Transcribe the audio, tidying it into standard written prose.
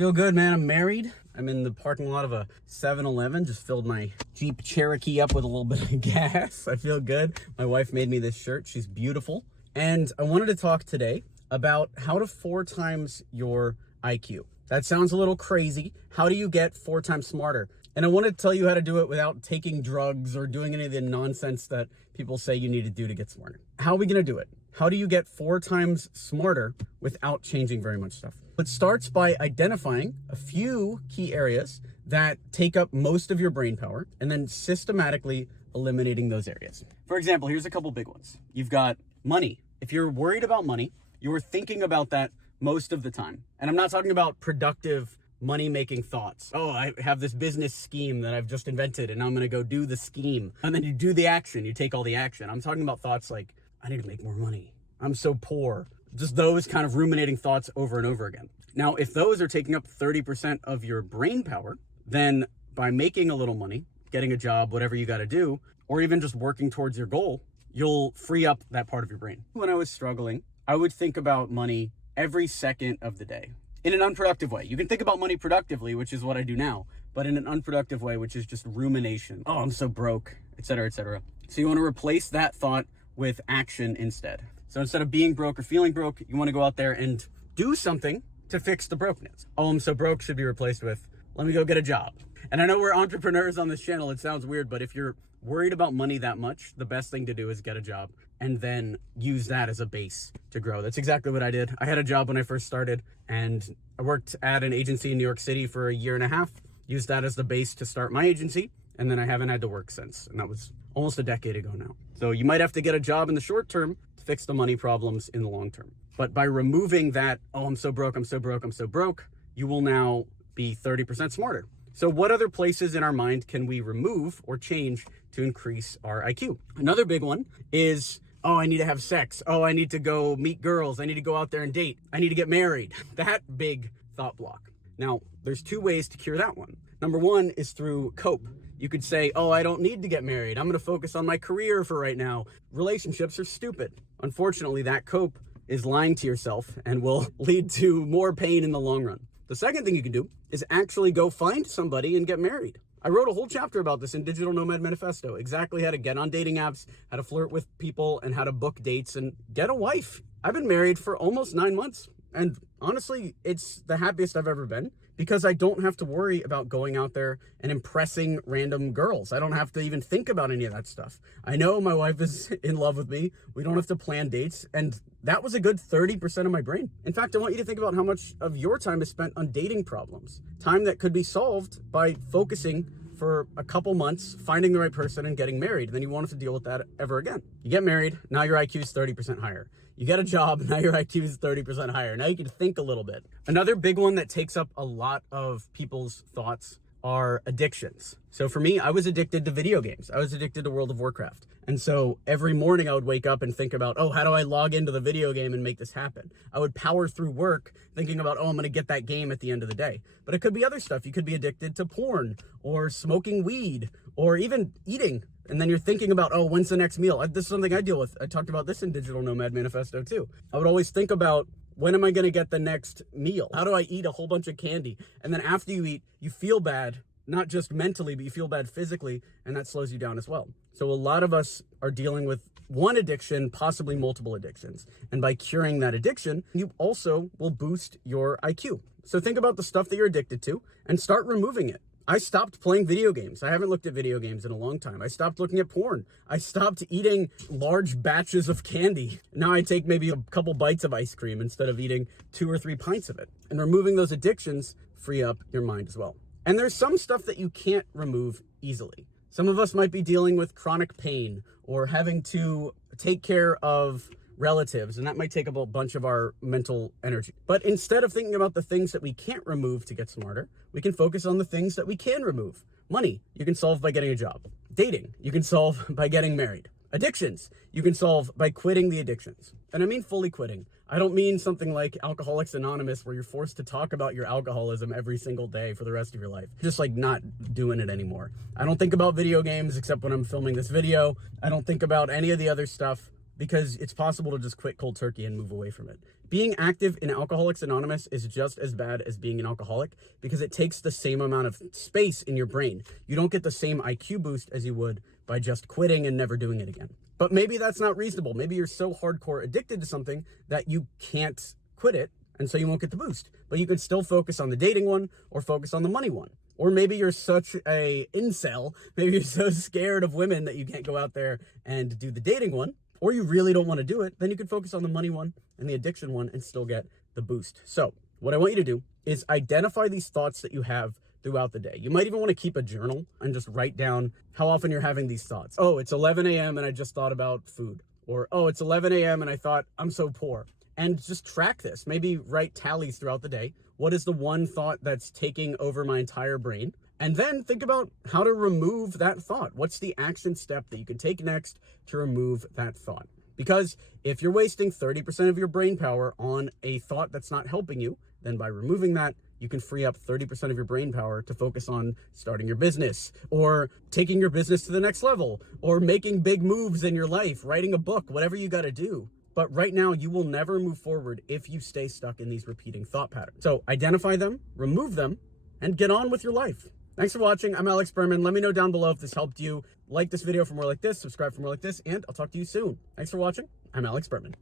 feel good, man. I'm married. I'm in the parking lot of a 7-Eleven. Just filled my Jeep Cherokee up with a little bit of gas. I feel good. My wife made me this shirt. She's beautiful. And I wanted to talk today about how to 4 times your IQ. That sounds a little crazy. How do you get 4 times smarter? And I want to tell you how to do it without taking drugs or doing any of the nonsense that people say you need to do to get smarter. How are we going to do it? How do you get 4 times smarter without changing very much stuff? It starts by identifying a few key areas that take up most of your brain power and then systematically eliminating those areas. For example, here's a couple big ones. You've got money. If you're worried about money, you're thinking about that most of the time. And I'm not talking about productive money-making thoughts. Oh, I have this business scheme that I've just invented and I'm going to go do the scheme. And then you do the action, you take all the action. I'm talking about thoughts like, I need to make more money. I'm so poor. Just those kind of ruminating thoughts over and over again. Now, if those are taking up 30% of your brain power, then by making a little money, getting a job, whatever you got to do, or even just working towards your goal, you'll free up that part of your brain. When I was struggling, I would think about money every second of the day in an unproductive way. You can think about money productively, which is what I do now, but in an unproductive way, which is just rumination. Oh, I'm so broke, etc., etc. So you want to replace that thought with action instead. So instead of being broke or feeling broke, you want to go out there and do something to fix the brokenness. Oh, I'm so broke should be replaced with, let me go get a job. And I know we're entrepreneurs on this channel. It sounds weird, but if you're worried about money that much, the best thing to do is get a job and then use that as a base to grow. That's exactly what I did. I had a job when I first started and I worked at an agency in New York City for 1.5 years, used that as the base to start my agency. And then I haven't had to work since. And that was almost a decade ago now. So you might have to get a job in the short term to fix the money problems in the long term. But by removing that, oh, I'm so broke, I'm so broke, I'm so broke, you will now be 30% smarter. So what other places in our mind can we remove or change to increase our IQ? Another big one is, oh, I need to have sex. Oh, I need to go meet girls. I need to go out there and date. I need to get married. That big thought block. Now, there's 2 ways to cure that one. Number 1 is through cope. You could say, oh, I don't need to get married. I'm going to focus on my career for right now. Relationships are stupid. Unfortunately, that cope is lying to yourself and will lead to more pain in the long run. The second thing you can do is actually go find somebody and get married. I wrote a whole chapter about this in Digital Nomad Manifesto, exactly how to get on dating apps, how to flirt with people, and how to book dates and get a wife. I've been married for almost 9 months. And honestly, it's the happiest I've ever been because I don't have to worry about going out there and impressing random girls. I don't have to even think about any of that stuff. I know my wife is in love with me. We don't have to plan dates. And that was a good 30% of my brain. In fact, I want you to think about how much of your time is spent on dating problems. Time that could be solved by focusing for a couple months, finding the right person and getting married. And then you won't have to deal with that ever again. You get married, now your IQ is 30% higher. You get a job, now your IQ is 30% higher. Now you can think a little bit. Another big one that takes up a lot of people's thoughts are addictions. So for me, I was addicted to video games. I was addicted to World of Warcraft. And so every morning I would wake up and think about, oh, how do I log into the video game and make this happen? I would power through work thinking about, oh, I'm going to get that game at the end of the day. But it could be other stuff. You could be addicted to porn or smoking weed or even eating. And then you're thinking about, oh, when's the next meal? This is something I deal with. I talked about this in Digital Nomad Manifesto too. I would always think about, when am I going to get the next meal? How do I eat a whole bunch of candy? And then after you eat, you feel bad, not just mentally, but you feel bad physically, and that slows you down as well. So a lot of us are dealing with one addiction, possibly multiple addictions. And by curing that addiction, you also will boost your IQ. So think about the stuff that you're addicted to and start removing it. I stopped playing video games. I haven't looked at video games in a long time. I stopped looking at porn. I stopped eating large batches of candy. Now I take maybe a couple bites of ice cream instead of eating 2 or 3 pints of it. And removing those addictions free up your mind as well. And there's some stuff that you can't remove easily. Some of us might be dealing with chronic pain or having to take care of relatives, and that might take up a bunch of our mental energy. But instead of thinking about the things that we can't remove to get smarter, we can focus on the things that we can remove. Money, you can solve by getting a job. Dating, you can solve by getting married. Addictions, you can solve by quitting the addictions. And I mean fully quitting. I don't mean something like Alcoholics Anonymous where you're forced to talk about your alcoholism every single day for the rest of your life. Just like not doing it anymore. I don't think about video games except when I'm filming this video. I don't think about any of the other stuff because it's possible to just quit cold turkey and move away from it. Being active in Alcoholics Anonymous is just as bad as being an alcoholic because it takes the same amount of space in your brain. You don't get the same IQ boost as you would by just quitting and never doing it again. But maybe that's not reasonable. Maybe you're so hardcore addicted to something that you can't quit it, and so you won't get the boost. But you can still focus on the dating one or focus on the money one. Or maybe you're such a incel, maybe you're so scared of women that you can't go out there and do the dating one, or you really don't want to do it, then you can focus on the money one and the addiction one and still get the boost. So what I want you to do is identify these thoughts that you have throughout the day. You might even want to keep a journal and just write down how often you're having these thoughts. Oh, it's 11 a.m. and I just thought about food. Or, oh, it's 11 a.m. and I thought I'm so poor. And just track this. Maybe write tallies throughout the day. What is the one thought that's taking over my entire brain? And then think about how to remove that thought. What's the action step that you can take next to remove that thought? Because if you're wasting 30% of your brain power on a thought that's not helping you, then by removing that, you can free up 30% of your brain power to focus on starting your business or taking your business to the next level or making big moves in your life, writing a book, whatever you got to do. But right now, you will never move forward if you stay stuck in these repeating thought patterns. So identify them, remove them, and get on with your life. Thanks for watching. I'm Alex Berman. Let me know down below if this helped you. Like this video for more like this, subscribe for more like this, and I'll talk to you soon. Thanks for watching. I'm Alex Berman.